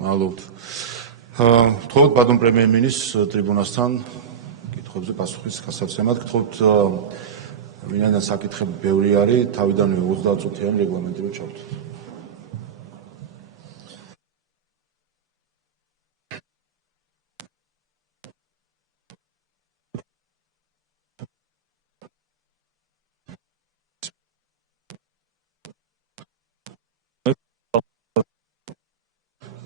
მადლობთ. გთხოვთ ბატონ პრემიერ-მინისტრს ტრიბუნასთან კითხვებზე პასუხის გასაცემად. გთხოვთ ვინაიდან საკითხები ბევრი არის, თავიდანვე 30 წუთიანი რეგლამენტი რო ჩავთვალოთ.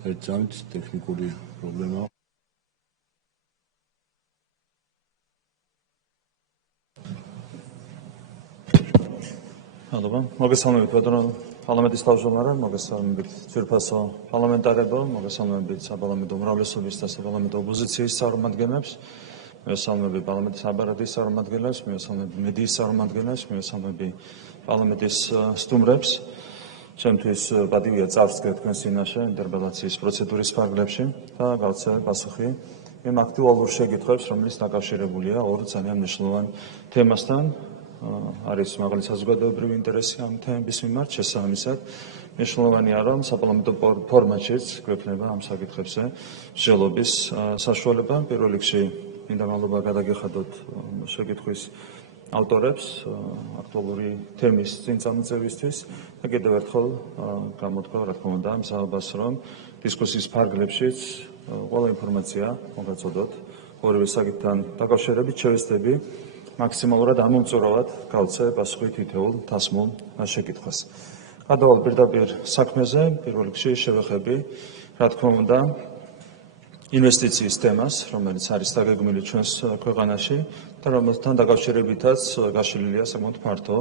ერთზამით ტექნიკური პრობლემაა. მადლობა. მოგესალმებით ბატონო პარლამენტის თავმჯდომარე, მოგესალმებით ძვირფასო პარლამენტარებო, მოგესალმებით საპარლამენტო უმრავლესობის და საპარლამენტო ოპოზიციის წარმომადგენლებს, მოგესალმებით პარლამენტის აპარატის წარმომადგენლებს, მოგესალმებით მედიის წარმომადგენლებს, მოგესალმებით პარლამენტის სტუმრებს. ჩემთვის პატივია წარსდგე თქვენ წინაშე ინტერპელაციის პროცედურის ფარგლებში და გავცე პასუხი იმ აქტუალურ შეკითხვებს, რომელიც დაკავშირებულია ორ ძალიან მნიშვნელოვან თემასთან. არის მაღალი საზოგადოებრივი ინტერესი ამ თემების მიმართ, შესაბამისად მნიშვნელოვანია, რომ საპარლამენტო ფორმატშიც გვექნება ამ საკითხებზე მსჯელობის საშუალება. პირველ რიგში მინდა მადლობა გადაგიხადოთ შეკითხვის ავტორებს აქტუალური თემის წინ წამოწევისთვის და კიდევ ერთხელ გამოთქვა, რა თქმა უნდა, მზადებას, რომ დისკუსიის ფარგლებშიც ყველა ინფორმაცია მოგაწოდოთ ორივე საკითხთან დაკავშირებით შევეცდები მაქსიმალურად ამომწურავად გავცე პასუხი თითოეულ დასმულ შეკითხვას. გადავალ პირდაპირ საქმეზე, პირველ რიგში შევეხები, რა თქმა უნდა, ინვესტიციის თემას, რომელიც არის დაგეგმილი ჩვენს ქვეყანაში და რომელთან დაკავშირებითაც გაშლილია საკმაოდ ფართო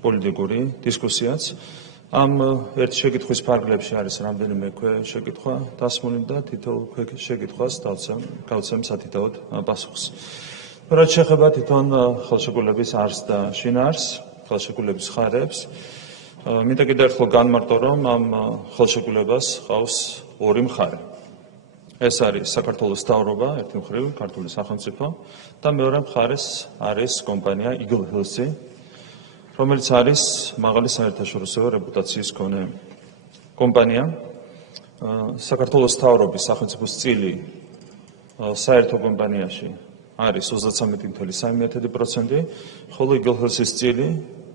პოლიტიკური დისკუსიაც. ამ ერთ შეკითხვის ფარგლებში არის რამდენიმე შეკითხვა დასმული და თითოეულ შეკითხვას გავცემ სათითაოდ პასუხს. რაც შეეხება თვითონ ხელშეკრულების არსს და შინაარსს, ხელშეკრულების ხარებს, მინდა კიდევ ერთხელ განმარტო, რომ ამ ხელშეკრულებას ჰყავს ორი მხარე. ეს არის საქართველოს მთავრობა, ერთი მხრივ, ქართული სახელმწიფო და მეორე მხარეს არის კომპანია Eagle Hills-ი, რომელიც არის მაღალი საერთაშორისო რეპუტაციის მქონე კომპანია. საქართველოს მთავრობის სახელმწიფოს წილი საერთო კომპანიაში არის 33.3%, ხოლო Eagle Hills-ის წილი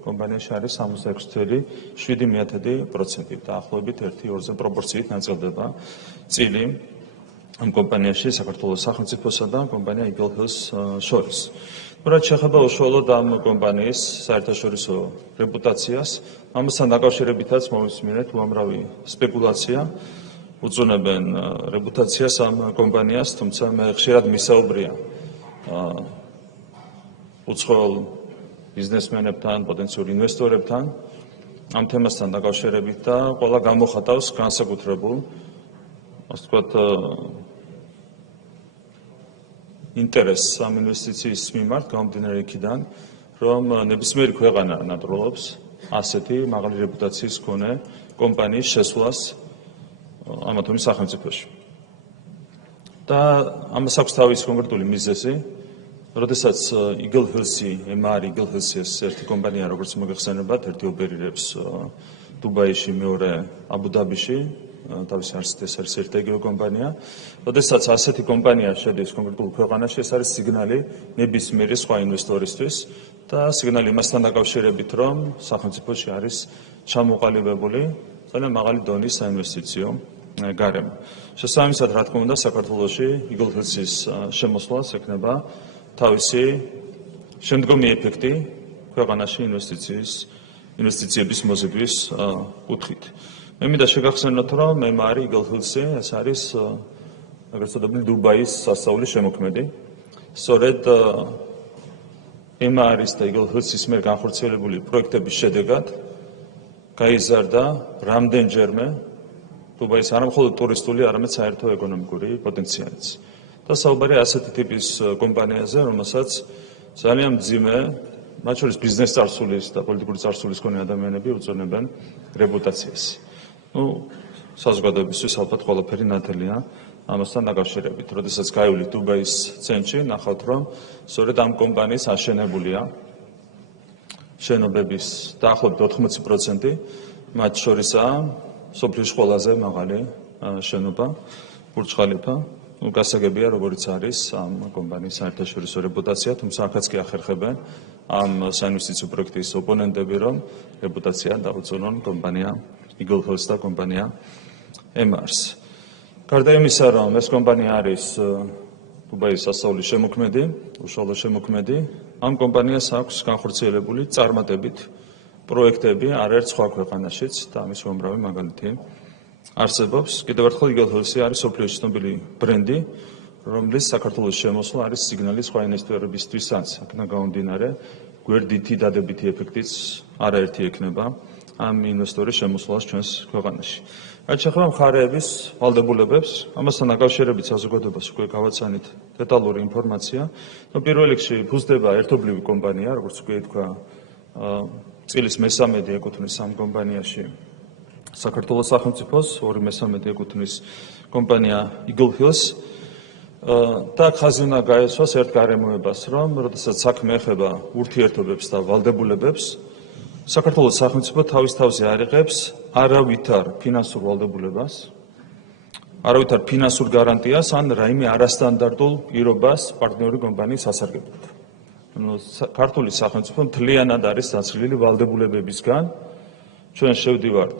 კომპანიაში არის 66.7%. დაახლოებით 1:2 პროპორციით ნაწილდება წილი ამ კომპანიაში საქართველოს სახელმწიფოსა და კომპანია Eagle Hills შორის. რაც შეეხება უშუალოდ ამ კომპანიის საერთაშორისო რეპუტაციას, ამასთან დაკავშირებითაც მოვისმინეთ უამრავი სპეკულაცია, უწუნებენ რეპუტაციას ამ კომპანიას, თუმცა მე ხშირად მისაუბრია უცხოელ ბიზნესმენებთან, პოტენციურ ინვესტორებთან ამ თემასთან დაკავშირებით და ყველა გამოხატავს განსაკუთრებულ, ასე ვთქვათ, ინტერესს ამ ინვესტიციის მიმართ გამომდინარე იქიდან, რომ ნებისმიერი ქვეყანა ნატრულობს ასეთი მაღალი რეპუტაციის მქონე კომპანიის შესვლას ამა თუ იმ სახელმწიფოში. და ამას აქვს თავისი კონკრეტული მიზეზი. როდესაც Eagle Hills-ი, MR Eagle Hills-ის ერთი კომპანია, როგორც მოგეხსენებათ, ერთი ოპერირებს დუბაიში, მეორე აბუ-დაბიში, თავისი არსით ეს არის ერთეგიო კომპანია. როდესაც ასეთი კომპანია შედის კონკრეტულ ქვეყანაში, ეს არის სიგნალი ნებისმიერი სხვა ინვესტორისთვის და სიგნალი იმასთან დაკავშირებით, რომ სახელმწიფოში არის ჩამოყალიბებული ძალიან მაღალი დონის საინვესტიციო გარემო. შესაბამისად, რა თქმა უნდა, საქართველოში Eagle Hills-ის შემოსვლას ექნება თავისი შემდგომი ეფექტი ქვეყანაში ინვესტიციების მოზიდვის კუთხით. მე მინდა შეგახსენოთ, რომ MR Eagle Hills-ი ეს არის ეგრეთ წოდებული დუბაის სასწაულის შემოქმედი. სწორედ MR-ის და Eagle Hills-ის მიერ განხორციელებული პროექტების შედეგად გაიზარდა რამდენჯერმე დუბაის არამხოლოდ ტურისტული, არამედ საერთო ეკონომიკური პოტენციალიც. და საუბარია ასეთი ტიპის კომპანიაზე, რომელსაც ძალიან მძიმე, მათ შორის ბიზნეს წარსულის და პოლიტიკური წარსულის მქონე ადამიანები უწონებენ რეპუტაციას. საზოგადოებისთვის ალბათ ყველაფერი ნათელია ამასთან დაკავშირებით. როდესაც გაივლით დუბაის ცენტრში, ნახავთ, რომ სწორედ ამ კომპანიის აშენებულია შენობების დაახლოებით 80%, მათ შორისაა მსოფლიოში ყველაზე მაღალი შენობა ბურჯ ხალიფა. გასაგებია, როგორიც არის ამ კომპანიის საერთაშორისო რეპუტაცია, თუმცა ახაც კი ახერხებენ ამ საინვესტიციო პროექტის ოპონენტები, რომ რეპუტაცია დაუწუნონ კომპანია Eagle Hills და კომპანია MRS. გარდა იმისა, რომ ეს კომპანია არის დუბაის სასწავლის შემოქმედი, უშუალო შემოქმედი, ამ კომპანიას აქვს განხორციელებული წარმატებით პროექტები არაერთ სხვა ქვეყანაშიც და ამის უამრავი მაგალითი არსებობს. კიდევ ერთხელ Eagle Hills არის სოფლიოში ცნობილი ბრენდი, რომლის საქართველოს შემოსვლა არის სიგნალი სხვა ინვესტორებისთვისაც. აქედან გამომდინარე, გვერდითი დადებითი ეფექტიც არაერთი ექნება ამ ინვესტორის შემოსვლას ჩვენს ქვეყანაში. რაც შეეხება მხარეების ვალდებულებებს, ამასთან დაკავშირებით საზოგადოებას უკვე გავაცანით დეტალური ინფორმაცია. პირველ რიგში ფუძდება ერთობლივი კომპანია, როგორც უკვე თქვა, წილის მე-13 ეკუთვნის ამ კომპანიაში საქართველოს სახელმწიფოს, 2/13 ეკუთვნის კომპანია Eagle Hills და ხაზი უნდა გაესვას ერთ გარემოებას, რომ როდესაც საქმე ეხება ურთიერთობებს და ვალდებულებებს, საქართველოს სახელმწიფო თავის თავზე არ იღებს არავითარ ფინანსურ ვალდებულებას, არავითარ ფინანსურ გარანტიას ან რაიმე არასტანდარტულ პირობას პარტნიორი კომპანიის სასარგებლოდ. ქართული სახელმწიფო მთლიანად არის დაცლილი ვალდებულებებისგან. ჩვენ შევდივართ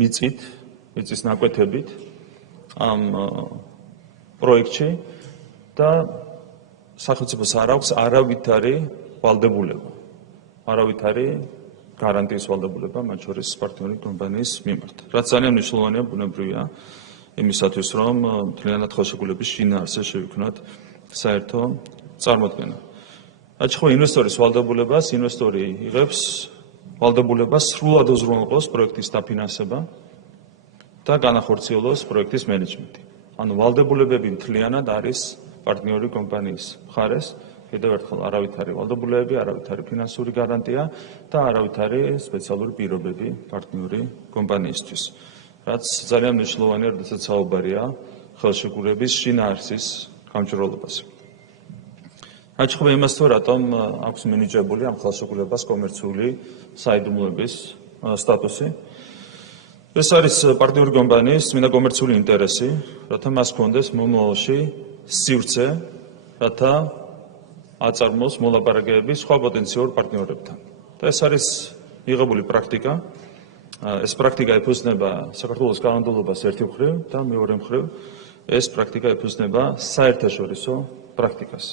მიწის ნაკვეთებით ამ პროექტში და სახელმწიფოს არ აქვს არავითარი ვალდებულება, არავითარი გარანტიის ვალდებულება, მათ შორის პარტნიორი კომპანიის მიმართ. რაც ძალიან მნიშვნელოვანია, ბუნებრივია იმისათვის, რომ მთლიანად ხელშეკრულების შინაარსზე შევიქმნათ საერთო წარმოდგენა. რაც შეეხება ინვესტორის ვალდებულებას, ინვესტორი იღებს ვალდებულებას სრულად უზრუნველყოს პროექტის დაფინანსება და განახორციელოს პროექტის მენეჯმენტი. ანუ ვალდებულებები მთლიანად არის პარტნიორი კომპანიის მხარეს. კიდევ ერთხელ არავითარი ვალდებულებები, არავითარი ფინანსური გარანტია და არავითარი სპეციალური პირობები პარტნიორი კომპანიისთვის. რაც ძალიან მნიშვნელოვანია, როდესაც საუბარია ხელშეკრულების შინაარსის გამჭვირვალობაზე. რაც შეეხება იმას, თუ რატომ აქვს მინიჭებული ამ ხელშეკრულებას კომერციული საიდუმლოების სტატუსი. ეს არის პარტნიორი კომპანიის წმინდა კომერციული ინტერესი, რათა მას ჰქონდეს მომავალში სივრცე, რათა აწარმოოს მოლაპარაკებები სხვა პოტენციურ პარტნიორებთან. და ეს არის მიღებული პრაქტიკა. ეს პრაქტიკა ეფუძნება საქართველოს კანონმდებლობას ერთი მხრივ და მეორე მხრივ ეს პრაქტიკა ეფუძნება საერთაშორისო პრაქტიკას.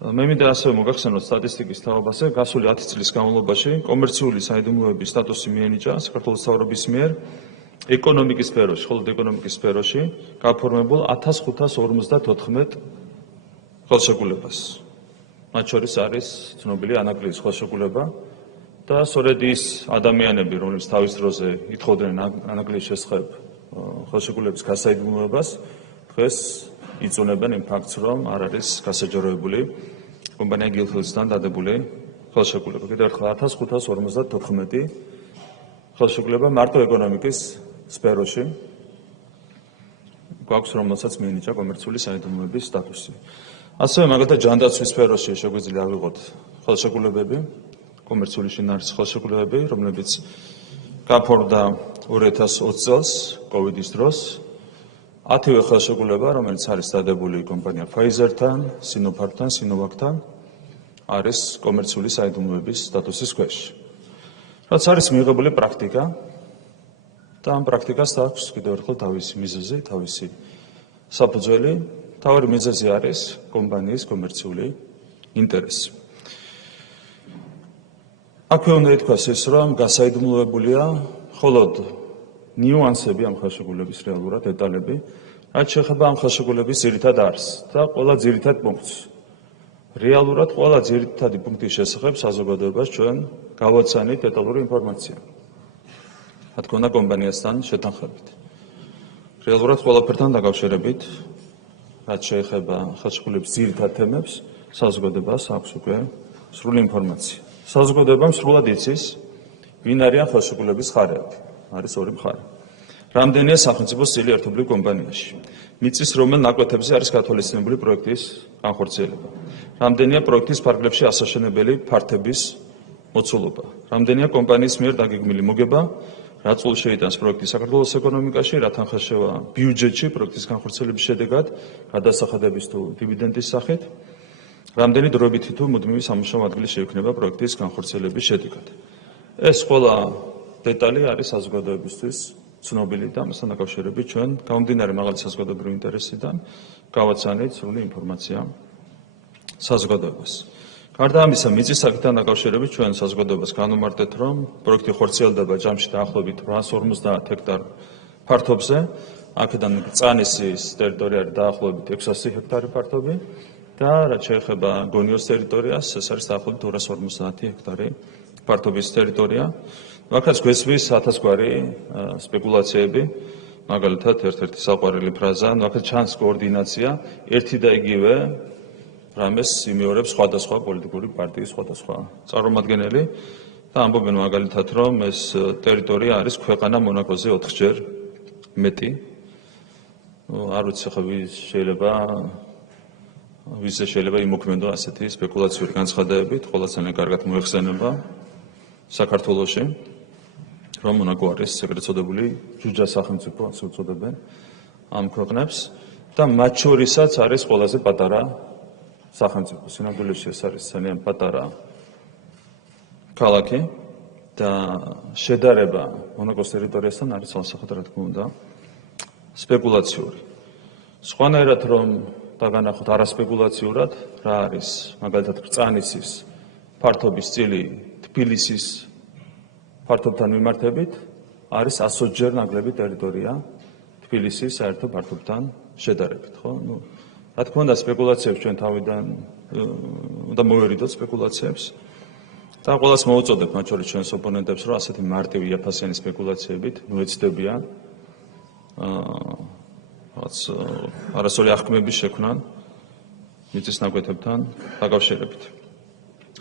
მე მინდა ასევე მოგახსენოთ სტატისტიკის თაობაზე, გასული 10 წლის განმავლობაში კომერციული საიდუმლოების სტატუსი მიენიჭა საქართველოს მთავრობის მიერ ეკონომიკის სფეროში, მხოლოდ ეკონომიკის სფეროში გაფორმებულ 1554 ხელშეკრულებას. მათ შორის არის ცნობილი ანაკლიის ხელშეკრულება და სწორედ ის ადამიანები, რომლებიც თავის დროზე ითხოვდნენ ანაკლიის შესახებ ხელშეკრულების გასაიდუმლოებას, დღეს იწუნებენ იმ ფაქტს, რომ არ არის გასაჯაროებული კომპანია Eagle Hills-თან დადებული ხელშეკრულება. კიდევ ერთხელ 1554 ხელშეკრულება მარტო ეკონომიკის სფეროში გვაქვს, რომელსაც მიენიჭა კომერციული საიდუმლოების სტატუსი. ასევე მაგალითად ჯანდაცვის სფეროში შეგვიძლია ავიღოთ ხელშეკრულებები, კომერციული შინაარსის ხელშეკრულებები, რომლებიც გაფორმდა 2020 წელს COVID-ის დროს. 10-ვე ხელშეკრულება, რომელიც არის დადებული კომპანია Pfizer-თან, Sinopharm-თან, Sinovac-თან, არის კომერციული საიდუმლოების სტატუსის ქვეშ. რაც არის მიღებული პრაქტიკა და ამ პრაქტიკას აქვს კიდევ ერთხელ თავისი მიზეზი, თავისი საფუძველი. თავი მიზეზი არის კომპანიის კომერციული ინტერესი. აქვე უნდა ითქვას ის, რომ გასაიდუმლოებულია მხოლოდ ნიუანსები ამ ხელშეკრულების რეალურად დეტალები, რაც შეეხება ამ ხელშეკრულების ძირითად არსს და ყველა ძირითად პუნქტს. რეალურად ყველა ძირითადი პუნქტის შესახებ საზოგადოებას ჩვენ გავაცანით დეტალური ინფორმაცია. რა თქმა უნდა კომპანიასთან შეთანხმებით. რეალურად ყველაფერთან დაკავშირებით, რაც შეეხება ხელშეკრულების ძირითად თემებს, საზოგადოებას აქვს უკვე სრული ინფორმაცია. საზოგადოებამ სრულად იცის, ვინ არიან ხელშეკრულების მხარეები. არის ორი მხარე. რამდენია სახელმწიფოს წილი ერთობლივ კომპანიაში. მიწის რომელ ნაკვეთებზე არის გათვალისწინებული პროექტის განხორციელება. რამდენია პროექტის ფარგლებში ასაშენებელი ფართების მოცულობა. რამდენია კომპანიის მიერ დაგეგმილი მოგება რა წულ შეიტანს პროექტი საქართველოს ეკონომიკაში, რა თანხა შევა ბიუჯეტში პროექტის განხორციელების შედეგად, გადასახადების თუ დივიდენდის სახით, რამდენი დროებითი თუ მუდმივი სამუშაო ადგილი შეიქმნება პროექტის განხორციელების შედეგად. ეს ყველა დეტალი არის საზოგადოებისთვის ცნობილი და ამასთან დაკავშირებით ჩვენ გამომდინარე მაღალი საზოგადოებრივი ინტერესიდან გავაცანით სრული ინფორმაცია საზოგადოებას. გარდა ამისა, მიწის საკითხთან დაკავშირებით ჩვენ საზოგადოებას განვმარტეთ, რომ პროექტი ხორციელდება ჯამში დაახლოებით 850 ჰექტარ ფართობზე, აქედან წანისის ტერიტორია არის დაახლოებით 600 ჰექტარი ფართობი და რაც შეეხება გონიოს ტერიტორიას, ეს არის დაახლოებით 250 ჰექტარი ფართობის ტერიტორია. აქაც გვესმის 1000 გვარი სპეკულაციები, მაგალითად ერთ-ერთი საყვარელი ფრაზა, აქაც ჩანს კოორდინაცია, ერთი და იგივე რამეს იმეორებს სხვადასხვა პოლიტიკური პარტიის სხვადასხვა წარმომადგენელი და ამბობენ მაგალითად, რომ ეს ტერიტორია არის ქვეყანა მონაკოზე 4-ჯერ მეტი. არ ვიცი, ხა ვისზე შეიძლება იმოქმედო ასეთი სპეკულაციური განცხადებებით, ყველა ძალიან კარგად მოიხსენება საქართველოში, რომ მონაკო არის ეგრეთ წოდებული ჯუჯა სახელმწიფო, ასე უწოდებენ ამ ქვეყნებს და მათ შორისაც არის ყველაზე პატარა სახელმწიფო. სინამდვილეში ეს არის ძალიან პატარა ქალაქი და შედარება მონაკოს ტერიტორიასთან არის სასახად, რა თქმა უნდა, სპეკულაციური. სხვანაირად რომ დაგანახოთ არასპეკულაციურად, რა არის მაგალითად რწანისის ფართობის წილი თბილისის ფართობთან მიმართებით, არის 120-ჯერ ნაკლები ტერიტორია თბილისის საერთო ფართობთან შედარებით, ხო? რა თქმა უნდა, სპეკულაციებს ჩვენ თავიდან უნდა მოვერიდოთ სპეკულაციებს და ყველას მოუწოდებ, მათ შორის ჩვენს ოპონენტებს, რომ ასეთი მარტივი იაფასიანი სპეკულაციებით მოეცდებიან რაც არასწორი აღქმების შექმნან მიწის ნაკვეთებთან დაკავშირებით.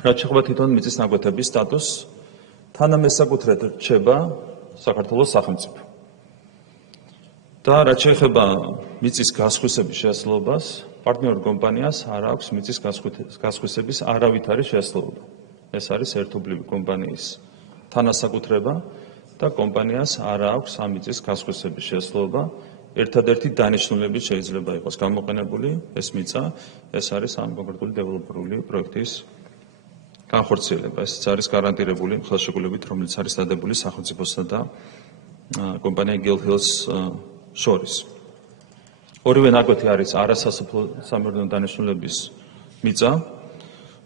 რაც შეეხება თვითონ მიწის ნაკვეთების სტატუსს, თანამესაკუთრედ რჩება საქართველოს სახელმწიფო. და რაც შეეხება მიწის გასხვისების შესაძლებლობას, პარტნიორ კომპანიას არ აქვს მიწის გასხვისების არავითარი შესაძლებლობა. ეს არის ერთობლივი კომპანიის თანასაკუთრება და კომპანიას არ აქვს ამ მიწის გასხვისების შესაძლებლობა. ერთადერთი დანიშნულებით შეიძლება იყოს გამოყენებული ეს მიწა, ეს არის ამ კონკრეტული დეველოპერული პროექტის განხორციელება. ეს არის გარანტირებული ხელშეკრულებით, რომელიც არის დადებული სახელმწიფოსა და კომპანია GeoHills შორის. ორივე ნაკვეთი არის არასასოფლო სამეურნეო დანიშნულების მიწა,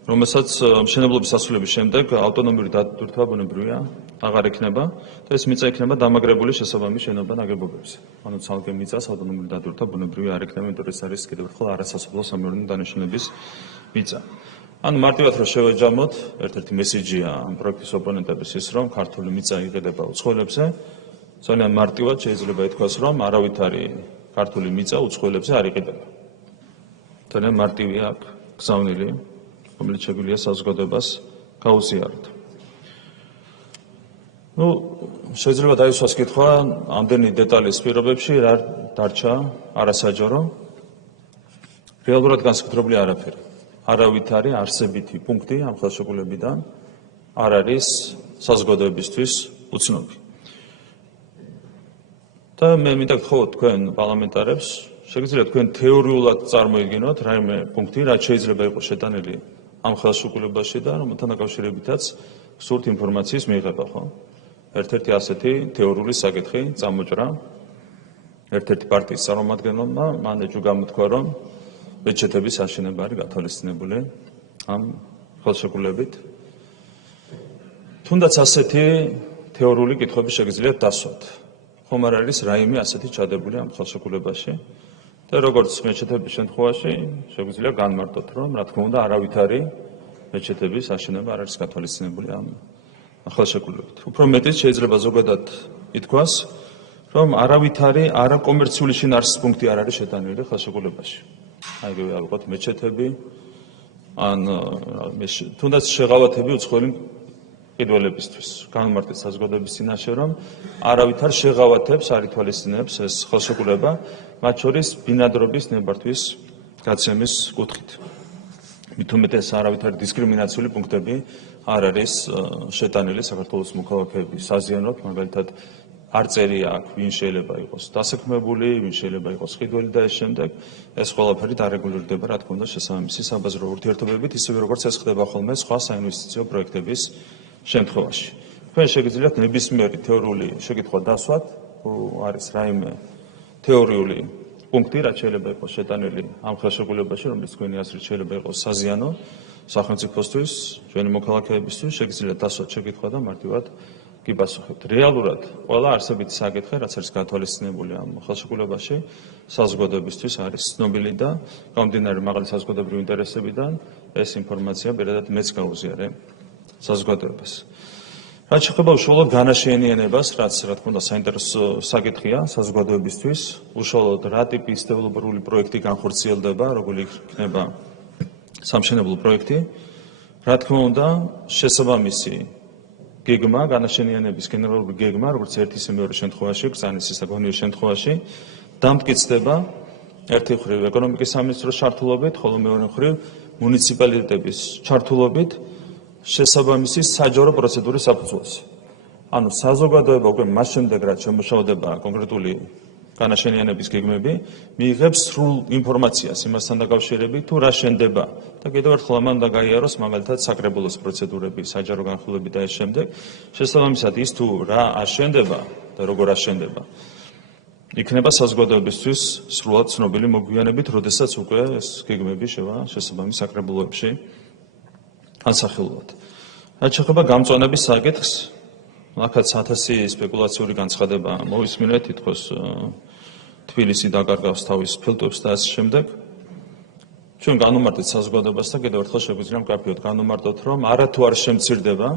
რომელსაც მშენებლობის დასრულების შემდეგ ავტონომიური დატვირთვა ბუნებრივია აღარ ექნება და ეს მიწა იქნება დამაგრებული შესაბამის შენობა ნაგებობებზე. ანუ ცალკე მიწას ავტონომიური დატვირთვა ბუნებრივია არ ექნება, იმიტომ ეს არის კიდევ ერთხელ არასასოფლო სამეურნეო დანიშნულების მიწა. ანუ მარტივად რომ შევეჯამოთ, ერთ-ერთი მესიჯია ამ პროექტის ოპონენტების ის, რომ ქართული მიწა იყიდება უცხოელებზე, ძალიან მარტივად შეიძლება ითქვას, რომ არავითარი ქართული მიწა უცხოელებზე არ იყიდება. ძალიან მარტივია აქ გზავნილი, რომელიც შეგვიძლია საზოგადოებას გაუზიაროთ. შეიძლება დაისვას კითხვა ამდენი დეტალის პირობებში რა დარჩა არასაჯარო. რეალურად განსაკუთრებული არაფერი. არავითარი არსებითი პუნქტი ამ ხელშეკრულებიდან არ არის საზოგადოებისთვის უცნობი. და მე მინდა გთხოვოთ თქვენ პარლამენტარებს, შეგიძლიათ თქვენ თეორიულად წარმოიდგინოთ რაიმე პუნქტი, რაც შეიძლება იყოს შეტანილი ამ ხელშეკრულებაში და რომელთან დაკავშირებითაც გსურთ ინფორმაციის მიღება, ხო? ერთ-ერთი ასეთი თეორიული საკითხი წამოჭრა ერთ-ერთი პარტიის წარმომადგენელმა მან ეჭვ გამოთქვა, რომ მეჩეთების აშენება არის გათვალისწინებული ამ ხელშეკრულებით. თუნდაც ასეთი თეორიული კითხვები შეგიძლიათ დასვათ. ხომ არ არის რაიმე ასეთი ჩადებული ამ ხელშეკრულებაში და როგორც მეჩეთების შემთხვევაში შეგვიძლია განმარტოთ, რომ რა თქმა უნდა არავითარი მეჩეთების აშენება არ არის გათვალისწინებული ამ ხელშეკრულებით. უფრო მეტიც შეიძლება ზოგადად ითქვას, რომ არავითარი არაკომერციული შინაარსის პუნქტი არ არის შეტანილი ხელშეკრულებაში. აიგივე ავიღოთ მეჩეთები, ან თუნდაც შეღავათები უცხოელი მყიდველებისთვის. განმარტეთ საზოგადოების წინაშე, რომ არავითარ შეღავათებს არ ითვალისწინებს ეს ხელშეკრულება, მათ შორის ბინადრობის ნებართვის გაცემის კუთხით. მით უმეტეს არავითარი დისკრიმინაციული პუნქტები არ არის შეტანილი საქართველოს მოქალაქეების საზიანოდ, მაგალითად არ წერია აქ, ვინ შეიძლება იყოს დასაქმებული, ვინ შეიძლება იყოს ყიდველი და ეს შემდეგ ეს ყველაფერი დარეგულირდება, რა თქმა უნდა, შესაბამისი საბაზრო ურთიერთობებით, ისევე როგორც ეს ხდება ხოლმე სხვა საინვესტიციო პროექტების შემთხვევაში. თქვენ შეგიძლიათ ნებისმიერი თეორიული შეკითხვა დასვათ, თუ არის რაიმე თეორიული პუნქტი, რაც შეიძლება იყოს შეტანილი ამ ხელშეკრულებაში, რომელიც თქვენი აზრით შეიძლება იყოს საზიანო სახელმწიფოსთვის, ჩვენი მოქალაქეებისთვის, შეგიძლიათ დასვათ შეკითხვა და მარტივად გიპასუხებთ. რეალურად ყველა არსებითი საკითხი, რაც არის გათვალისწინებული ამ ხელშეკრულებაში, საზოგადოებისთვის არის ცნობილი და გამომდინარე მაღალი საზოგადოებრივი ინტერესებიდან ეს ინფორმაცია პირადად მეც გაუზიარე საზოგადოებას. რაც შეეხება უშუალოდ განაშენიანებას, რაც რა თქმა უნდა საინტერესო საკითხია საზოგადოებისთვის, უშუალოდ რა ტიპის დეველოპერული პროექტი განხორციელდება, როგორი იქნება სამშენებლო პროექტი, რა თქმა უნდა, შესაბამისი გეგმა, განაშენიანების გენერალური გეგმა, როგორც ერთ ისე მეორე შემთხვევაში, ბრძანისის და გონიოს შემთხვევაში, დამტკიცდება ერთი მხრივ ეკონომიკის სამინისტროს ჩართულობით, ხოლო მეორე მხრივ მუნიციპალიტეტების ჩართულობით შესაბამისი საჯარო პროცედურის საფუძველზე. ანუ საზოგადოება უკვე მას შემდეგ, რაც შემუშავდება კონკრეტული განაშენიანების გეგმები, მიიღებს სრულ ინფორმაციას იმასთან დაკავშირებით, თუ რა შენდება და კიდევ ერთხელ ამან უნდა გაიაროს მაგალითად საკრებულოს პროცედურები, საჯარო განხილვები და ეს შემდეგ. შესაბამისად ის თუ რა აშენდება და როგორ აშენდება, იქნება საზოგადოებისთვის სრულად ცნობილი მოგვიანებით, როდესაც უკვე ეს გეგმები შევა შესაბამის საკრებულოებში ანსახილულად. რაც შეეხება გამწვანების საკითხს, აქაც 1000 სპეკულაციური განცხადება მოვისმინეთ, თითქოს თბილისი დაკარგავს თავის ფილტვებს და ასე შემდეგ. ჩვენ განვმარტეთ საზოგადოებას და კიდევ ერთხელ შეგვიძლია მკაფიოდ განვმარტოთ, რომ არათუ არ შემცირდება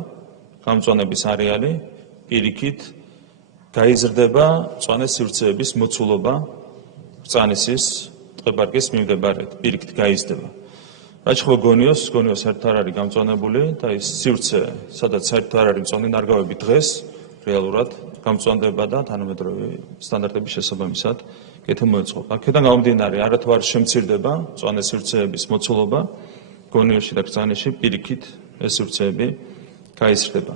გამწვანების არეალი, პირიქით გაიზრდება მწვანე სივრცეების მოცულობა ბრძანისის ტყეპარკის მიმდებარედ, პირიქით გაიზრდება. რაც შეეხება გონიოს საერთოდ არ არის გამწვანებული და ის სივრცე, სადაც საერთოდ არ არის მწვანე ნარგავები დღეს რეალურად გამწვანდება და თანამედროვე სტანდარტების შესაბამისად კეთილ მოეწყობა. აქედან გამომდინარე, არათუ არ შემცირდება მწვანე სივრცეების მოცულობა გონიოში და ბრძანიში, პირიქით ეს სივრცეები გაიზრდება.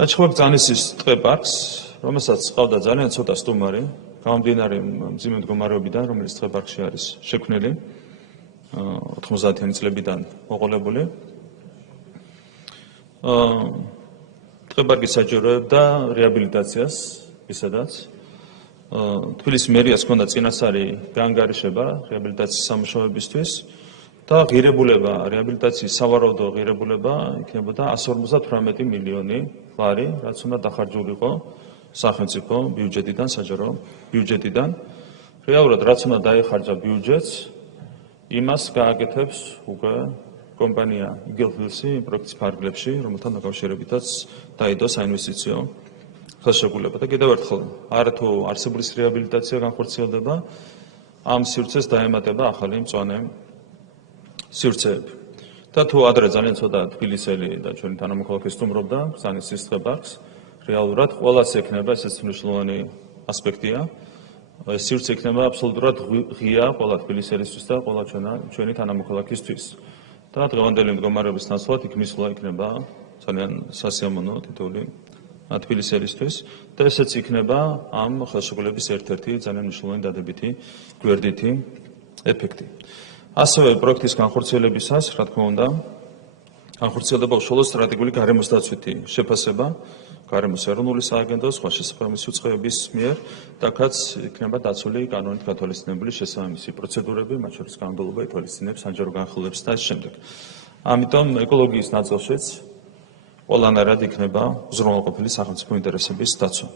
რაც შეეხება ბრძანისის ტყეპარკს, რომელსაც ყავდა ძალიან ცოტა სტუმარი, გამომდინარე მძიმე მდგომარეობიდან, რომელიც ტყეპარკში არის შექმნილი 90-იანი წლებიდან მოყოლებული. ტყეპარკი საჯაროებდა რეაბილიტაციას, ისედაც თბილისის მერიას ჰქონდა წინასწარი გაანგარიშება რეაბილიტაციის სამუშაოებისთვის და ღირებულება, რეაბილიტაციის სავარაუდო ღირებულება იქნებოდა 158 მილიონი ლარი, რაც უნდა დახარჯულიყო სახელმწიფო ბიუჯეტიდან, საჯარო ბიუჯეტიდან. რეალურად რაც უნდა დაეხარჯა ბიუჯეტს, იმას გააკეთებს უკვე კომპანია იგელჰილსი პროექტის ფარგლებში, რომელთან დაკავშირებითაც დაიდო საინვესტიციო ხელშეკრულება. და კიდევ ერთხელ, არათუ არსებულის რეაბილიტაცია განხორციელდება, ამ სივრცეს დაემატება ახალი მწვანე სივრცეები. და თუ ადრე ძალიან ცოტა თბილისელი და ჩვენი თანამოქალაქე სტუმრობდა ბრძანისის ტყეპარკს, რეალურად ყველას ექნება, ესეც მნიშვნელოვანი ასპექტია. ეს სივრცე იქნება აბსოლუტურად ღია ყველა თბილისელისთვის და ყველა ჩვენი თანამოქალაქისთვის. და დღევანდელი მდგომარეობის ნაცვლად იქ მისვლა იქნება ძალიან სასიამოვნო თითოეული თბილისელისთვის და ესეც იქნება ამ ხელშეკრულების ერთ-ერთი ძალიან მნიშვნელოვანი დადებითი გვერდითი ეფექტი. ასევე პროექტის განხორციელებისას, რა თქმა უნდა, განხორციელდება უშუალოდ სტრატეგიული გარემოს დაცვითი შეფასება, გარემოს ეროვნული სააგენტოს, სხვა შესაბამისი უწყებების მიერ, რაკაც იქნება დაცული კანონით გათვალისწინებული შესაბამისი პროცედურები, მათ შორის განმავლობა ითვალისწინებს საჯარო განხილვებს და ამ შემდეგ. ამიტომ ეკოლოგიის ნაწილშიც ყველანაირად იქნება უზრუნველყოფილი სახელმწიფო ინტერესების დაცვა.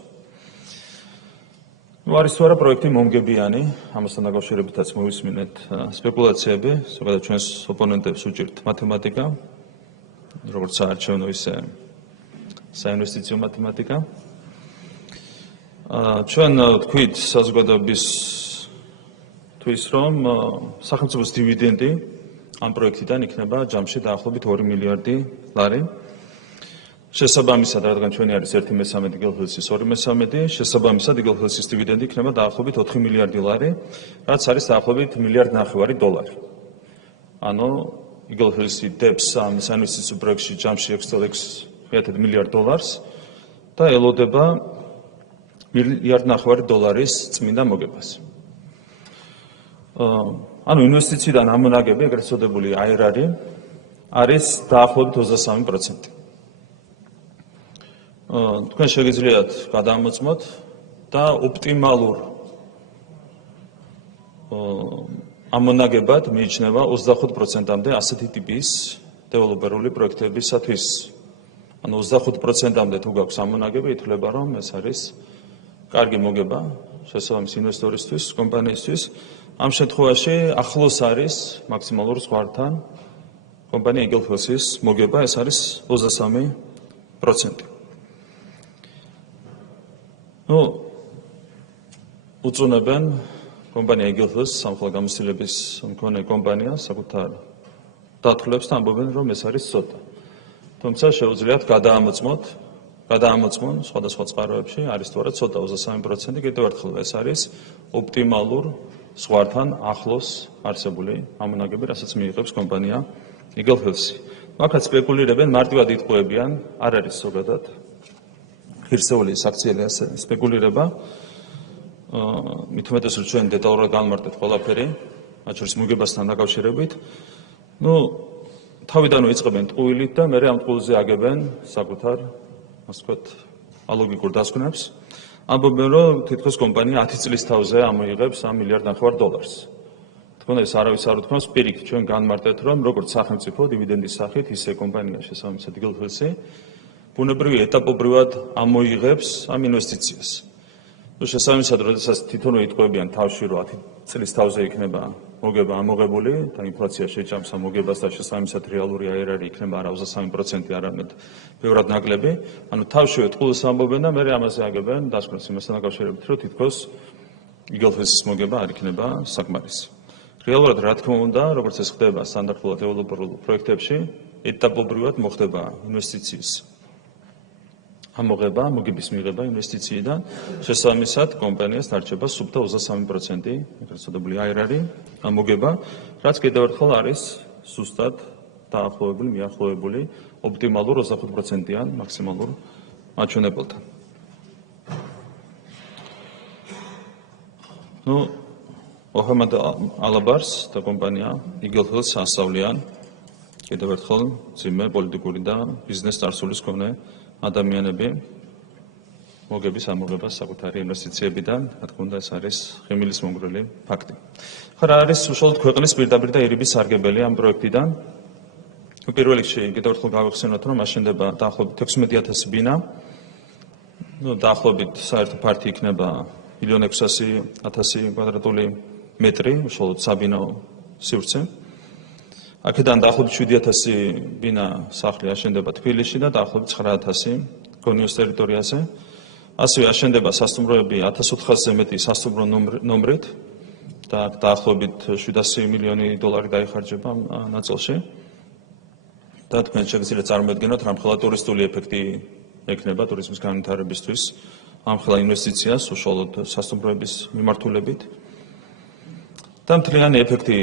არის თუ არა პროექტი მომგებიანი, ამასთან დაკავშირებითაც მოვისმინეთ სპეკულაციები, ზოგადად ჩვენს ოპონენტებს უჭირთ მათემატიკა, როგორც საარჩევნო ისე საინვესტიციო მათემატიკა. ჩვენ თქვით საზოგადოებისთვის, რომ სახელმწიფოს დივიდენდი ამ პროექტიდან იქნება ჯამში დაახლოებით 2 მილიარდი ლარი. შესაბამისად, რადგან ჩვენი არის 1/3 იგელჰილსის 2/3, შესაბამისად იგელჰილსის დივიდენდი იქნება დაახლოებით 4 მილიარდი ლარი, რაც არის დაახლოებით 1,5 მილიარდი დოლარი. ანუ იგელჰილსი დებს ამ საინვესტიციო პროექტში ჯამში 6,6 მილიარდ დოლარს და ელოდება 1.5 მილიარდის წმინდა მოგებას. ანუ ინვესტიციიდან ამონაგები, ეგრეთ წოდებული IRR არის დაახლოებით 23%. თქვენ შეგიძლიათ გადამოწმოთ და ოპტიმალურ ამონაგებად მიიჩნევა 25%-მდე ასეთი ტიპის დეველოპერული პროექტებისათვის. ანუ 25%-მდე თუ გაქვს ამონაგები, ითვლება, რომ ეს არის კარგი მოგება შესაბამის ინვესტორისთვის, კომპანიისთვის. ამ შემთხვევაში ახლოს არის მაქსიმალურ ზღვართან კომპანია Eagle Hills-ის მოგება, ეს არის 23%. უწუნებენ კომპანია Eagle Hills სამხალხო გამოცდილების მქონე კომპანია საკუთარ დათვლებს და ამბობენ, რომ ეს არის ცოტა. თუმცა შეუძლიათ გადაამოწმონ სხვადასხვა წყაროებში, არის თუ არა ცოტა 23%, კიდევ ერთხელ ეს არის ოპტიმალურ ზღვართან ახლოს არსებული ამონაგები, რასაც მიიღებს კომპანია Eagle Hills-ი. მაგათ სპეკულირებენ, მარტივად იტყუებიან, არ არის ზოგადად ღირსეული აქციელი სპეკულირება. მით უმეტეს რომ ჩვენ დეტალურად განმარტეთ ყველაფერი, მათ შორის მოგებასთან დაკავშირებით. თავიდანვე იწყებენ ტყუილით და მერე ამ ტყუილზე აგებენ საკუთარ, ასე ვთქვათ, ალოგიკურ დასკვნებს. ამბობენ, რომ თითქოს კომპანია 10 წლის თავზე ამოიღებს $1.5 მილიარდ. თქონდა ეს არავის არ უთქვამს, პირიქით ჩვენ განმარტეთ, რომ როგორც სახელმწიფო დივიდენდის სახით, ისე კომპანია შესაბამისად Eagle Hills-ი ბუნებრივი ეტაპობრივად ამოიღებს ამ ინვესტიციას. შესაბამისად, როდესაც თვითონვე იტყვებიან თავში, რომ 10 წლის თავზე იქნება მოგება ამოღებული და ინფლაცია შეჭამს ამ მოგებას და შესაბამისად რეალური IRR იქნება არა 23%, არამედ ბევრად ნაკლები. ანუ თავშივე ტყუილს ამბობენ და მერე ამაზე აგებენ დასკვნებს იმასთან დაკავშირებით, რომ თითქოს Eagle Hills-ის მოგება არ იქნება საკმარისი. რეალურად რა თქმა უნდა, როგორც ეს ხდება სტანდარტულად დეველოპერულ პროექტებში, ეტაპობრივად მოხდება ინვესტიციის ამოღება, მოგების მიღება ინვესტიციიდან, შესაბამისად კომპანიას დარჩება სუფთა 23%, ეგრეთ წოდებული IRR ამოგება, რაც კიდევ ერთხელ არის სუსტად დაახლოებული, მიახლოებული ოპტიმალურ 25%-იან მაქსიმალურ მაჩვენებელთან. ოჰამად ალაბარს და კომპანია Eagle Hills ასწავლიან კიდევ ერთხელ ძიმე პოლიტიკური და ბიზნეს წარსულის მქონე ადამიანები მოგების ამოღებას საკუთარი ინვესტიციებიდან, რა თქმა უნდა, ეს არის ღიმილის მომგვრელი ფაქტი. ხო, რა არის უშუალოდ ქვეყნის პირდაპირ და ირიბის სარგებელი ამ პროექტიდან? პირველ რიგში კიდევ ერთხელ გავიხსენოთ, რომ აშენდება დაახლოებით 16,000 ბინა. დაახლოებით საერთო ფართი იქნება 1,600,000 კვადრატული მეტრი, უშუალოდ საბინო სივრცე. აქედან დაახლოებით 7,000 ბინა სახლი აშენდება თბილისში და დაახლოებით 9,000 გონიოს ტერიტორიაზე. ასევე აშენდება სასტუმროები 1,400-ზე მეტი სასტუმრო ნომრით და დაახლოებით $700 მილიონი დაიხარჯება ამ ნაწილში. და თქვენ შეგიძლიათ წარმოედგინოთ, რამხელა ტურისტული ეფექტი ექნება ტურიზმის განვითარებისთვის ამხელა ინვესტიციას უშუალოდ სასტუმროების მიმართულებით. და მთლიანი ეფექტი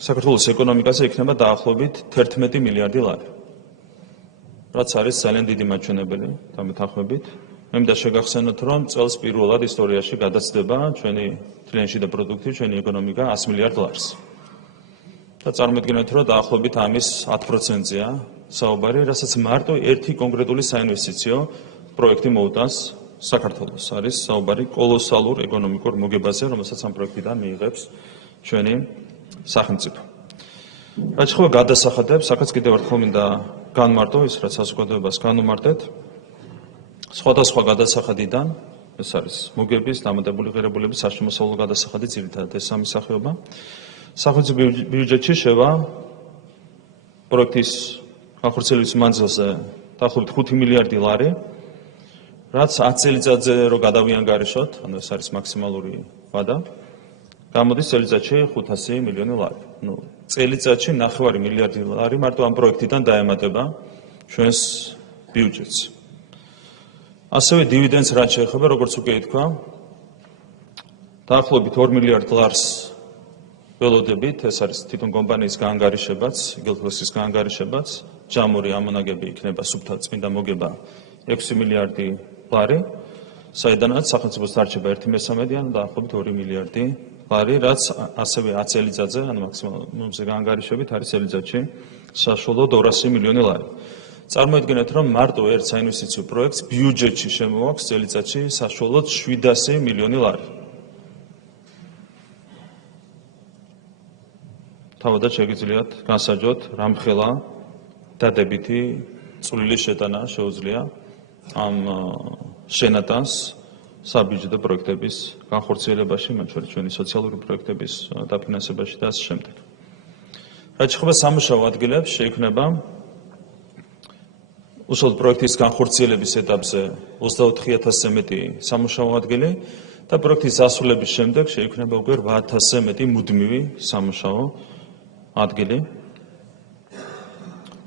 საქართველოს ეკონომიკაზე იქნება დაახლოებით $11 მილიარდი, რაც არის ძალიან დიდი მაჩვენებელი დამეთანხმებით. მე მინდა შეგახსენოთ, რომ წელს პირველად ისტორიაში გადაცდება ჩვენი მთლიანი შიდა პროდუქტი, ჩვენი ეკონომიკა $100 მილიარდ. და წარმოედგინეთ, რომ დაახლოებით ამის 10%-ზეა საუბარი, რასაც მარტო ერთი კონკრეტული საინვესტიციო პროექტი მოუტანს საქართველოს. არის საუბარი კოლოსალურ ეკონომიკურ მოგებაზე, რომელსაც ამ პროექტიდან მიიღებს ჩვენი სახელმწიფო. რაც ხდება გადასახადებს, აქაც კიდევ ერთხელ მინდა განმარტო ის, რაც საზოგადოებას განუმარტეთ. სხვადასხვა გადასახადიდან, ეს არის მოგების, დამატებული ღირებულების, საშემოსავლო გადასახადი, ძირითადად ეს სამი სახეობა. სახელმწიფო ბიუჯეტში შევა პროექტის განხორციელების მანძილზე დაახლოებით $5 მილიარდი, რაც 10 წელიწადზე რო გადავიანგარიშოთ, ანუ ეს არის მაქსიმალური ვადა. გამოდის წელიწადში $500 მილიონი. წელიწადში $9 მილიარდი მარტო ამ პროექტიდან დაემატება ჩვენს ბიუჯეტს. ასევე დივიდენდს რაც შეეხება, როგორც უკვე ითქვა, დაახლოებით $2 მილიარდ ველოდებით, ეს არის თვითონ კომპანიის გაანგარიშებაც, Eagle Hills-ის გაანგარიშებაც, ჯამური ამონაგები იქნება სუფთა წმინდა მოგება $6 მილიარდი. საიდანაც სახელმწიფოს დარჩება 1/3 ან დაახლოებით 2 მილიარდი ლარი, რაც ასევე 10 წელიწადზე, ანუ მაქსიმუმზე გაანგარიშებით არის წელიწადში საშუალოდ 200 მილიონი ლარი. წარმოიდგინეთ, რომ მარტო ერთ საინვესტიციო პროექტს ბიუჯეტში შემოაქვს წელიწადში საშუალოდ 700 მილიონი ლარი. თავადაც შეგიძლიათ განსაჯოთ, რამხელა დადებითი წვლილი შეტანა შეუძლია ამ შენატანს საბიუჯეტო პროექტების განხორციელებაში, მათ შორის ჩვენი სოციალური პროექტების დაფინანსებაში და ასე შემდეგ. რაც შეეხება სამუშაო ადგილებს, შეიქმნება უშუალოდ პროექტის განხორციელების ეტაპზე 24,000-ზე მეტი სამუშაო ადგილი და პროექტის დასრულების შემდეგ შეიქმნება უკვე 8,000-ზე მეტი მუდმივი სამუშაო ადგილი.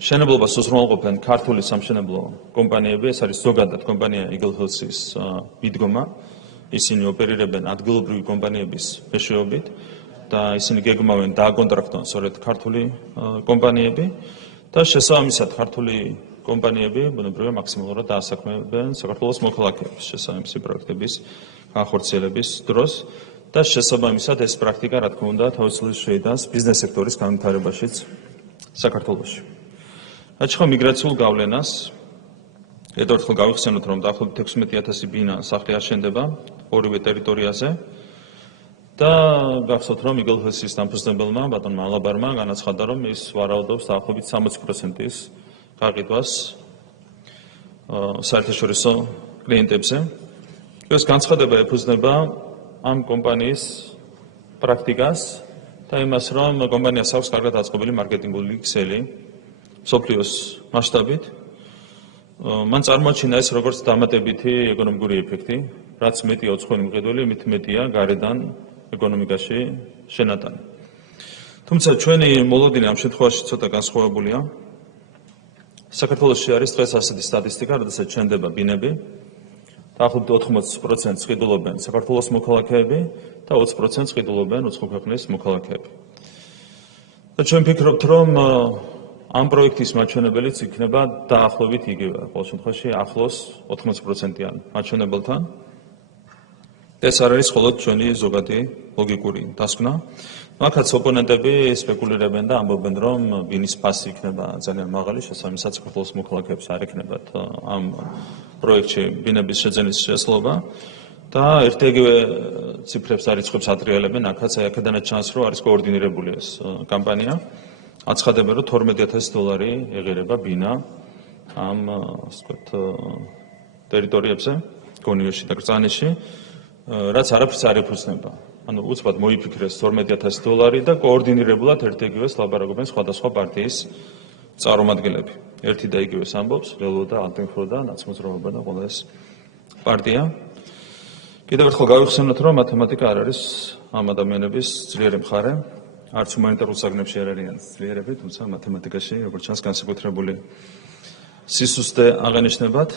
მშენებლობას უზრუნველყოფენ ქართული სამშენებლო კომპანიები, ეს არის ზოგადად კომპანია Eagle Hills-ის მიდგომა. ისინი ოპერირებენ ადგილობრივი კომპანიების მეშვეობით და ისინი გეგმავენ დააკონტრაქტონ სწორედ ქართული კომპანიები და შესაბამისად ქართული კომპანიები ბუნებრივია მაქსიმალურად დაასაქმებენ საქართველოს მოქალაქეებს შესაბამისი პროექტების განხორციელების დროს და შესაბამისად ეს პრაქტიკა, რა თქმა უნდა, თავისუფლად შეიტანს ბიზნეს სექტორის განვითარებაშიც საქართველოში. რაც შეეხება მიგრაციულ გავლენას, ერთერთხელ გავიხსენოთ, რომ დაახლოებით 16,000 ბინა სახლი აშენდება ორივე ტერიტორიაზე და გახსოვთ, რომ Eagle Hills-ის დამფუძნებელმა ბატონმა ალაბარმა განაცხადა, რომ ის ვარაუდობს დაახლოებით 60%-ის გაყიდვას საერთაშორისო კლიენტებზე. ეს განცხადება ეფუძნება ამ კომპანიის პრაქტიკას და იმას, რომ კომპანიას აქვს კარგად აწყობილი მარკეტინგული ქსელი მსოფლიოს მასშტაბით. მან წარმოაჩინა ეს როგორც დამატებითი ეკონომიკური ეფექტი, რაც მეტია უცხოელი მყიდველი, მით მეტია გარედან ეკონომიკაში შენატანი. თუმცა ჩვენი მოლოდინი ამ შემთხვევაში ცოტა განსხვავებულია. საქართველოში არის დღეს ასეთი სტატისტიკა, როდესაც შენდება ბინები, დაახლოებით 80%-ს ყიდულობენ საქართველოს მოქალაქეები და 20%-ს ყიდულობენ უცხო ქვეყნის მოქალაქეები. და ჩვენ ვფიქრობთ, რომ ამ პროექტის მაჩვენებელიც იქნება დაახლოებით იგივე, ყოველ შემთხვევაში ახლოს 80%-იან მაჩვენებელთან. ეს არ არის მხოლოდ ჩვენი ზოგადი ლოგიკური დასკვნა. აქაც ოპონენტები სპეკულირებენ და ამბობენ, რომ ბინის ფასი იქნება ძალიან მაღალი, შესაბამისად საქართველოს მოქალაქეებს არ ექნებათ ამ პროექტში ბინების შეძენის შესაძლებლობა და ერთ-ეგივე ციფრებს და რიცხვებს ატრიალებენ, აქაც აქედანაც ჩანს, რომ არის კოორდინირებული ეს კამპანია. აცხადებენ, რომ $12,000 ეღირება ბინა ამ ტერიტორიებზე, გონიოში და კრწანისში, რაც არაფერს არ ეფუძნება. ანუ უცბად მოიფიქრეს $12,000 და კოორდინირებულად ერთ-ეგივეს ლაპარაკობენ სხვადასხვა პარტიის წარმომადგენლები. ერთი და იგივეს ამბობს, ველო და ალტენფრო და ნაცმოძრაობა და ყველა ეს პარტია. კიდევ ერთხელ გავიხსენოთ, რომ მათემატიკა არ არის ამ ადამიანების ძლიერი მხარე. არც ჰუმანიტარულ საგნებში არ არიან ძლიერები, თუმცა მათემატიკაში, როგორც ჩანს, განსაკუთრებული სისუსტე აღენიშნებათ.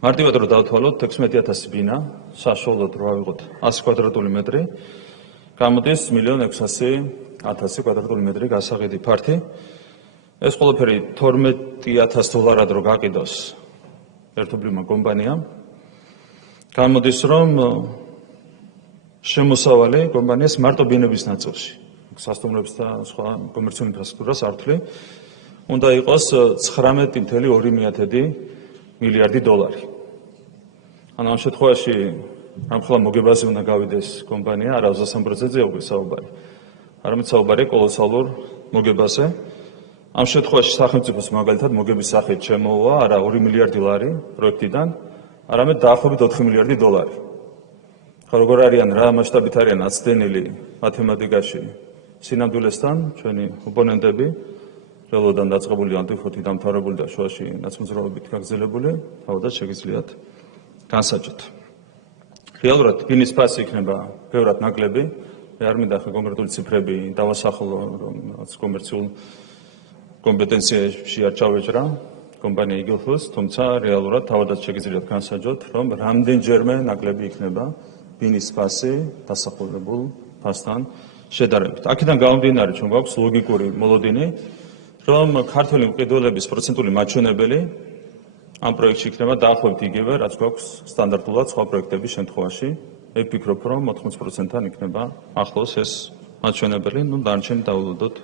მარტივად რო დავთვალოთ 16,000 ბინა, საშუალოდ რო ავიღოთ 100 კვადრატული მეტრი, გამოდის 1,600,000 კვადრატული მეტრი გასაყიდი ფართი. ეს ყველაფერი $12,000 რო გაყიდოს ერთობლივმა კომპანიამ, გამოდის, რომ შემოსავალი კომპანიას მარტო ბინების ნაწილში, სასტუმროებს და სხვა კომერციული ინფრასტრუქტურას არ ვთვლი, უნდა იყოს $19,2 მილიარდი. ანუ ამ შემთხვევაში რამხელა მოგებაზე უნდა გავიდეს კომპანია, არა 23%-ზე უკვე საუბარი, არამედ საუბარი კოლოსალურ მოგებაზე. ამ შემთხვევაში სახელმწიფოს მაგალითად მოგების სახით შემოუვა არა 2 მილიარდი ლარი პროექტიდან, არამედ დაახლოებით $4 მილიარდი. ხო, როგორ არიან, რა მასშტაბით არიან აცდენილი მათემატიკაში სინამდვილესთან ჩვენი ოპონენტები, ველოდან დაწყებული ანტიფოთი დამთავრებული და შუაში ნაცმოძრაობით გაგრძელებული, თავადაც შეგიძლიათ განსაჯოთ. რეალურად ბინის ფასი იქნება ბევრად ნაკლები, მე არ მინდა ახლა კონკრეტული ციფრები დავასახელო, რომ რაც კომერციულ კომპეტენციაში არ ჩავეჭრა კომპანია Eagle Hills, თუმცა რეალურად თავადაც შეგიძლიათ განსაჯოთ, რომ რამდენჯერმე ნაკლები იქნება ბინის ფასი დასახელებულ ფასთან შედარებით. აქედან გამომდინარე, ჩვენ გვაქვს ლოგიკური მოლოდინი, რომ ქართული მყიდველების პროცენტული მაჩვენებელი ამ პროექტში იქნება დაახლოებით იგივე, რაც გვაქვს სტანდარტულად სხვა პროექტების შემთხვევაში. მე ვფიქრობ, რომ 80%-თან იქნება ახლოს ეს მაჩვენებელი, დანარჩენი დავულოდოთ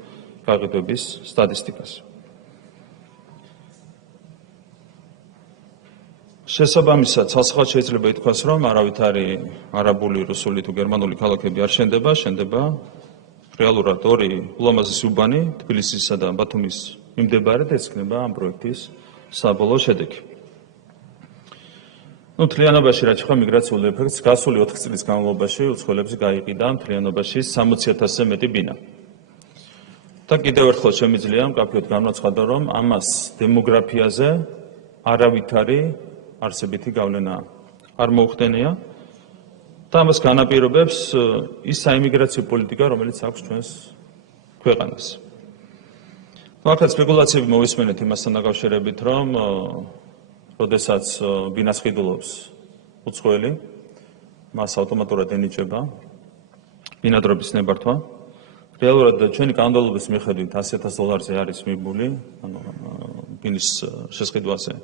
გაყიდვების სტატისტიკას. შესაბამისად, ცალსახად შეიძლება ითქვას, რომ არავითარი არაბული, რუსული თუ გერმანული ქალაქები არ შენდება, შენდება რეალურად ორი ულამაზესი უბანი, თბილისისა და ბათუმის მიმდებარედ, ეს იქნება ამ პროექტის საბოლოო შედეგი. მთლიანობაში რაც შეეხება მიგრაციულ ეფექტს, გასული 4 წლის განმავლობაში უცხოელებს გაიყიდა მთლიანობაში 60,000-ზე მეტი ბინა. და კიდევ ერთხელ შემიძლია მკაფიოდ განვაცხადო, რომ ამას დემოგრაფიაზე არავითარი არსებითი გავლენა არ მოუხდენია და ამას განაპირობებს ის საიმიგრაციო პოლიტიკა, რომელიც აქვს ჩვენს ქვეყანას. აქაც სპეკულაციები მოვისმენთ იმასთან დაკავშირებით, რომ როდესაც ბინას ყიდულობს უცხოელი, მას ავტომატურად ენიჭება ბინადრობის ნებართვა. რეალურად ჩვენი კანონმდებლობის მიხედვით $100,000-ზე არის მიბმული, ანუ ბინის შესყიდვაზე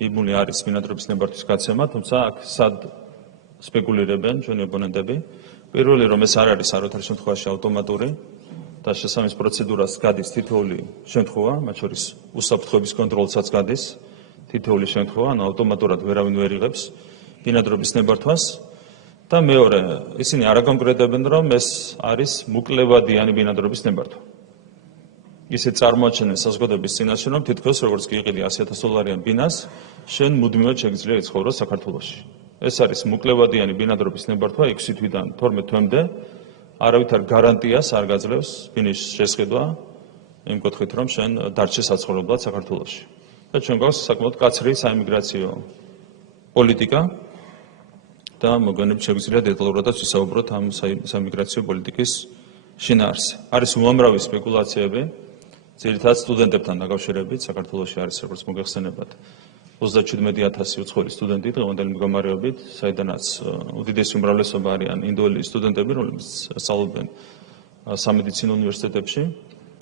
მიბმული არის ბინადრობის ნებართვის გაცემა, თუმცა აქ სად სპეკულირებენ ჩვენი ოპონენტები. პირველი, რომ ეს არ არის არათარ შემთხვევაში ავტომატური და შესაბამის პროცედურას გადის თითოეული შემთხვევა, მათ შორის უსაფრთხოების კონტროლსაც გადის თითოეული შემთხვევა, ანუ ავტომატურად ვერავინ ვერ იღებს ბინადრობის ნებართვას. და მეორე, ისინი არ აკონკრეტებენ, რომ ეს არის მუკლევადიანი ბინადრობის ნებართვა. ისე წარმოაჩენენ საზოგადოების წინაშე, რომ თითქოს როგორც კი იყიდი $100,000-იან ბინას, შენ მუდმივად შეგიძლია იცხოვროს საქართველოში. ეს არის მუკლევადიანი ბინადრობის ნებართვა 6 თვიდან 12 თვემდე, არავითარ გარანტიას არ გაძლევს ბინის შესყიდვა, იმ კუთხით, რომ შენ დარჩე საცხოვრებლად საქართველოში. და ჩვენ გვაქვს საკმაოდ კაცრი საიმიგრაციო პოლიტიკა და მოგვიანებით შეგვიძლია დეტალურადაც ვისაუბროთ ამ საიმიგრაციო პოლიტიკის შინაარსზე. არის უამრავი სპეკულაციები, ძირითადად სტუდენტებთან დაკავშირებით, საქართველოში არის როგორც მოგეხსენებათ 37,000 უცხოელი სტუდენტი დღევანდელი მდგომარეობით, საიდანაც უდიდესი უმრავლესობა არიან ინდოელი სტუდენტები, რომლებიც სწავლობენ სამედიცინო უნივერსიტეტებში,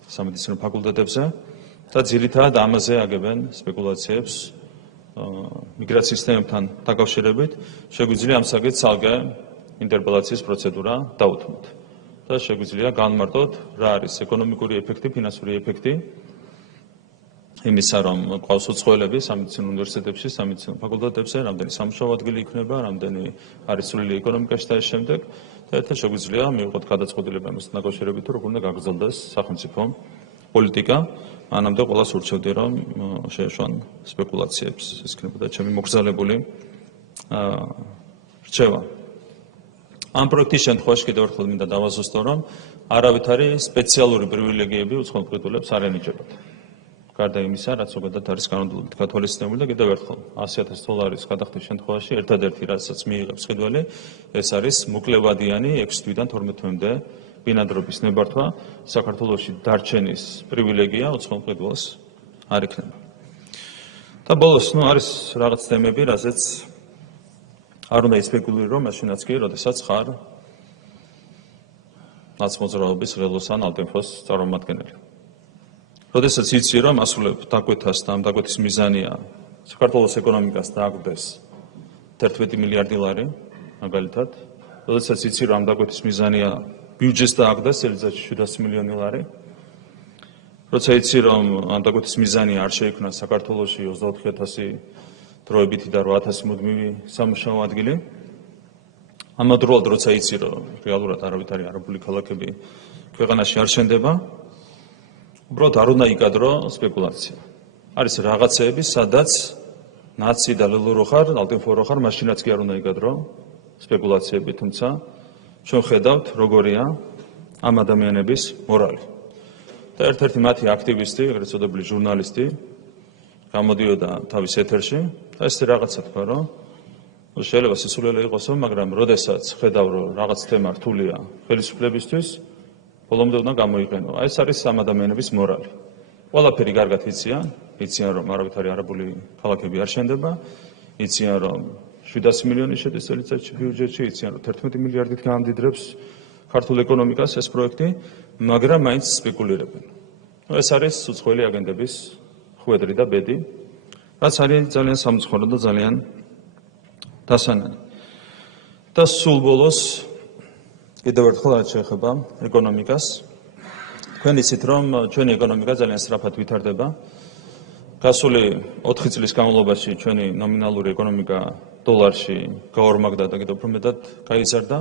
სამედიცინო ფაკულტეტებზე და ძირითადად ამაზე აგებენ სპეკულაციებს მიგრაციის თემებთან დაკავშირებით. შეგვიძლია ამ საკითხს ცალკე ინტერპელაციის პროცედურა დაუთმოთ და შეგვიძლია განმარტოთ რა არის ეკონომიკური ეფექტი, ფინანსური ეფექტი იმისა, რომ ყავს უცხოელები სამედიცინო უნივერსიტეტებში, სამედიცინო ფაკულტეტებზე, რამდენი სამუშაო ადგილი იქნება, რამდენი არის სრული ეკონომიკაში და ეს შემდეგ და ერთად შეგვიძლია მივიღოთ გადაწყვეტილება ამასთან დაკავშირებით, თუ როგორ უნდა გაგრძელდეს სახელმწიფო პოლიტიკა. მანამდე ყველას ურჩევდი, რომ შეეშვან სპეკულაციებს. ეს იქნებოდა ჩემი მოგზაურებული რჩევა. ამ პროექტის შემთხვევაში კიდევ ერთხელ მინდა დავაზუსტო, რომ არავითარი სპეციალური პრივილეგიები უცხოელ მკვლელებს არ ენიჭებათ. გარდა იმისა, რაც ზოგადად არის კანონმდებლობით გათვალისწინებული და კიდევ ერთხელ $100,000 გადახდის შემთხვევაში ერთადერთი რასაც მიიღებს ყიდველი, ეს არის მუკლევადიანი 6 თვიდან 12 თვემდე ბინადრობის ნებართვა. საქართველოში დარჩენის პრივილეგია უცხოელ მკვლელს არ იქნება. და ბოლოს, არის რაღაც თემები, რაზეც არ უნდა ისპეკულირო, მაშინაც კი, როდესაც ხარ ნაცმოძრაობის ღელოს ან ალტენფოს წარმომადგენელი. როდესაც იცი, რომ ასრულებ დაკვეთას და ამ დაკვეთის მიზანია საქართველოს ეკონომიკას დააგდეს 11 მილიარდი ლარი, მაგალითად, როდესაც იცი, რომ ამ დაკვეთის მიზანია ბიუჯეტს დააგდეს წელიწადში 700 მილიონი ლარი, როცა იცი, რომ ამ დაკვეთის მიზანია არ შეიქმნა საქართველოში 24,000 დროებითი და 8,000 მუდმივი სამუშაო ადგილი, ამავდროულად როცა იცი, რომ რეალურად არავითარი არაბული ქალაქები ქვეყანაში არ შენდება, უბრალოდ არ უნდა იკადრო სპეკულაცია. არის რაღაცეები, სადაც ნაცი და ლელორო ხარ, ალტენფორო ხარ, მაშინაც კი არ უნდა იკადრო სპეკულაციები, თუმცა ჩვენ ხედავთ, როგორია ამ ადამიანების მორალი. და ერთ-ერთი მათი აქტივისტი, ეგრეთ წოდებული ჟურნალისტი, გამოდიოდა თავის ეთერში და ეს რაღაცა თქვა, რომ შეიძლება სისულელე იყოსო, მაგრამ როდესაც ხედავ, რომ რაღაც თემა რთულია ხელისუფლებისთვის, ბოლომდე უნდა გამოიყენო. ეს არის ამ ადამიანების მორალი. ყველაფერი კარგად იციან, რომ არავითარი არაბული ქალაქები არ შენდება, იციან, რომ 700 მილიონი შედის წელიწადში ბიუჯეტში, იციან, რომ 11 მილიარდით გაამდიდრებს ქართულ ეკონომიკას ეს პროექტი, მაგრამ მაინც სპეკულირებენ. ეს არის უცხოელი აგენტების ხვედრი და ბედი რაც არის ძალიან სამწუხარო და ძალიან დასანანი. და სულ ბოლოს კიდევ ერთხელ რაც შეეხება ეკონომიკას, თქვენ იცით, რომ ჩვენი ეკონომიკა ძალიან სწრაფად ვითარდება. გასული 4 წლის განმავლობაში ჩვენი ნომინალური ეკონომიკა დოლარში გაორმაგდა და კიდევ უფრო მეტად გაიზარდა.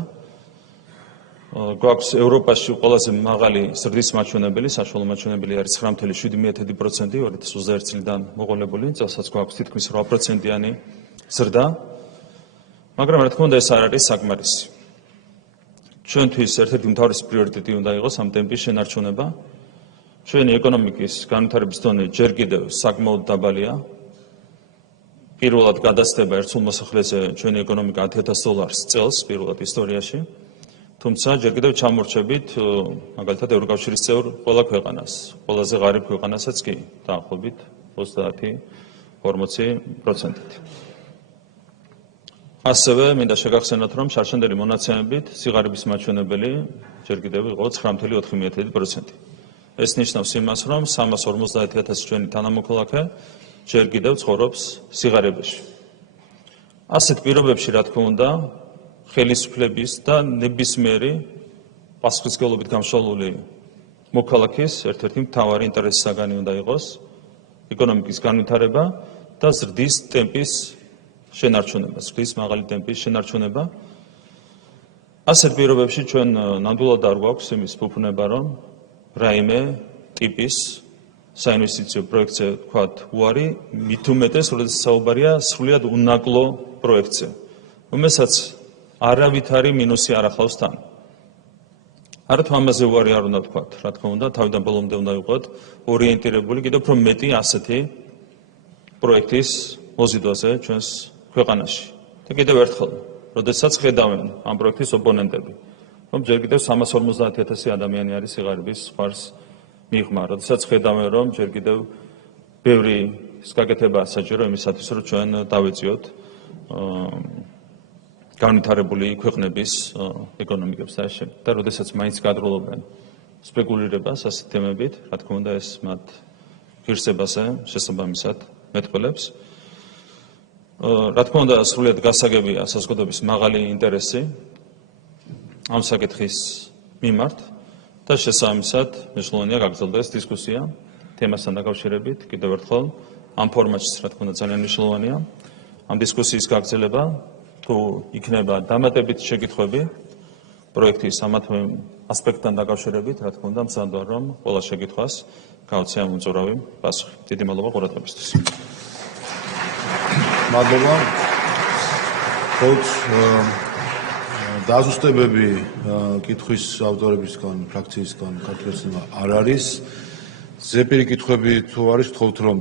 გვაქვს ევროპაში ყველაზე მაღალი ზრდის მაჩვენებელი, საშუალო მაჩვენებელი არის 9.7% 2021 წლიდან მოყოლებული, წელსაც გვაქვს თითქმის 8%-იანი ზრდა. მაგრამ რა თქმა უნდა ეს არ არის საკმარისი. ჩვენთვის ერთ-ერთი მთავარი პრიორიტეტი უნდა იყოს ამ ტემპის შენარჩუნება. ჩვენი ეკონომიკის განვითარების დონე ჯერ კიდევ საკმაოდ დაბალია. პირველად გადაცდება ერთსულ მოსახლეზე ჩვენი ეკონომიკა $10,000 წელს პირველად ისტორიაში. თუმცა ჯერ კიდევ ჩამორჩებით მაგალითად ევროკავშირის წევრ ყველა ქვეყანას, ყველაზე ღარიბ ქვეყანასაც კი დაახლოებით 30-40%-ით. ასევე მინდა შეგახსენოთ, რომ შარშანდელი მონაცემებით სიღარიბის მაჩვენებელი ჯერ კიდევ იყო 9.4%. ეს ნიშნავს იმას, რომ 350,000 ჩვენი თანამოქალაქე ჯერ კიდევ ცხოვრობს სიღარიბეში. ასეთ პირობებში, რა თქმა უნდა, ხელისუფლების და ნებისმიერი პასუხისმგებლობით გამშვალული მოქალაქის ერთ-ერთი მთავარი ინტერესი საგანი უნდა იყოს ეკონომიკის განვითარება და ზრდის ტემპის შენარჩუნება, ზრდის მაღალი ტემპის შენარჩუნება. ასეთ პირობებში ჩვენ ნამდვილად არ გვაქვს იმის ფუფუნება, რომ რაიმე ტიპის საინვესტიციო პროექტზე ვთქვათ უარი, მით უმეტეს, როდესაც საუბარია სრულიად უნაკლო პროექტზე, რომელსაც არავითარი მინუსი არ ახლავს თან. არათუ ამაზე უარი არ უნდა ვთქვათ, რა თქმა უნდა, თავიდან ბოლომდე უნდა ვიყოთ ორიენტირებული კიდევ უფრო მეტი ასეთი პროექტის მოზიდვაზე ჩვენს ქვეყანაში. და კიდევ ერთხელ, როდესაც ხედავენ ამ პროექტის ოპონენტები, რომ ჯერ კიდევ 350,000 ადამიანი არის სიღარიბის ზღვარს მიღმა, როდესაც ხედავენ, რომ ჯერ კიდევ ბევრი გაკეთება საჭირო იმისათვის, რომ ჩვენ დავეწიოთ განვითარებული ქვეყნების ეკონომიკებს და როდესაც მაინც გადროლობენ სპეკულირებას ასეთ თემებით, რა თქმა უნდა ეს მათ ღირსებაზე შესაბამისად მეტყველებს. რა თქმა უნდა სრულიად გასაგებია საზოგადოების მაღალი ინტერესი ამ საკითხის მიმართ და შესაბამისად მნიშვნელოვანია გაგრძელდეს დისკუსია თემასთან დაკავშირებით კიდევ ერთხელ ამ ფორმატშიც რა თქმა უნდა ძალიან მნიშვნელოვანია ამ დისკუსიის გაგრძელება თუ იქნება დამატებითი შეკითხვები პროექტის ამ ასპექტთან დაკავშირებით რა თქმა უნდა მზად ვარ რომ ყველა შეკითხვას გავცე ამ უწურავი პასუხი. დიდი მადლობა ყურადღებისთვის. მადლობა. დაზუსტებები კითხვის ავტორებისგან, ფრაქციისგან, ქართულ ოცნება არ არის. ზეპირი კითხვები თუ არის, ვთხოვთ რომ